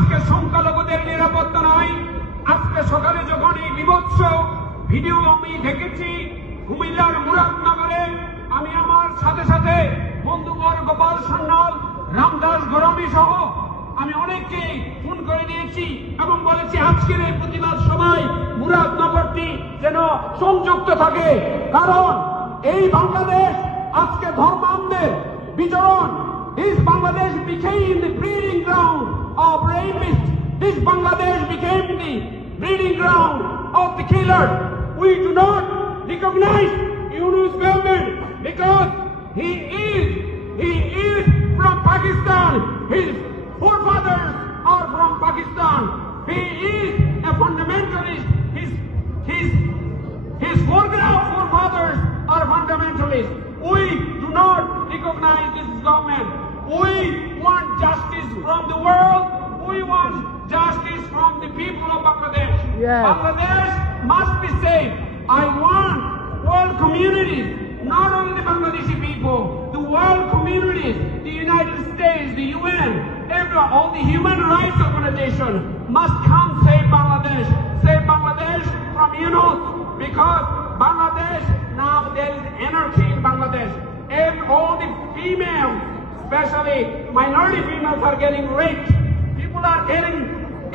আজকে সংখ্যালঘুদের নিরাপত্তা নাই। আজকে সকালে যখন এই বিভৎস ভিডিও আমি দেখেছি কুমিল্লার মুরাদনগরে, আমি আমার সাথে সাথে বন্ধুবর গোপাল সান্যাল, রামদাস গরমি সহ আমি অনেককে ফোন করে নিয়েছি এবং বলেছি আজকের এই প্রতিবাদ সভায় মুরাদনগরটি যেন সংযুক্ত থাকে। কারণ এই বাংলাদেশ আজকে ধর্মান্ধের বিচরণ। This Bangladesh became the breeding ground of rapists. This Bangladesh became the breeding ground of the killer. We do not recognize Yunus government because he is from Pakistan. His forefathers are from Pakistan. He is a fundamentalist. His forefathers are fundamentalists. We do not recognize this government. We want justice from the world. We want justice from the people of Bangladesh. Yes. Bangladesh must be safe. I want world communities, not only the Bangladeshi people, the world communities, the United States, the UN, all the human rights organizations must come save Bangladesh from Yunus, because Bangladesh, now there is anarchy in Bangladesh, and all the females, especially minority females, are getting raped. People are getting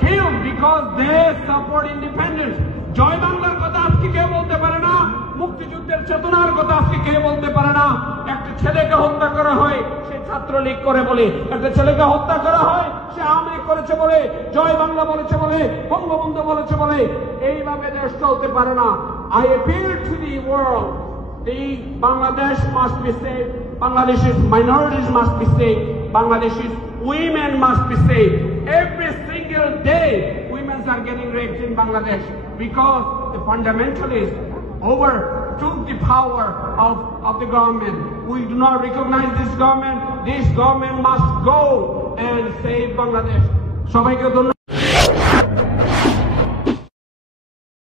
killed because they support independence. জয় বাংলার কথা আজকে কেউ বলতে পারে না, মুক্তিযুদ্ধের চেতনার কথা আজকে কেউ বলতে পারে না। একটা ছেলেকে হত্যা করা হয় সে ছাত্রলীগ করে বলে, একটা ছেলেকে হত্যা করা হয় সে আওয়ামী লীগ করেছে বলে, জয় বাংলা বলেছে বলে, বঙ্গবন্ধু বলেছে বলে। এইভাবে দেশ চলতে পারে না। I appeal to the world. The Bangladesh must be safe. Bangladesh's minorities must be safe. Bangladesh's women must be safe. Every single day, women are getting raped in Bangladesh because the fundamentalists overtook the power of the government. We do not recognize this government. This government must go and save Bangladesh. সবাইকে ধন্যবাদ।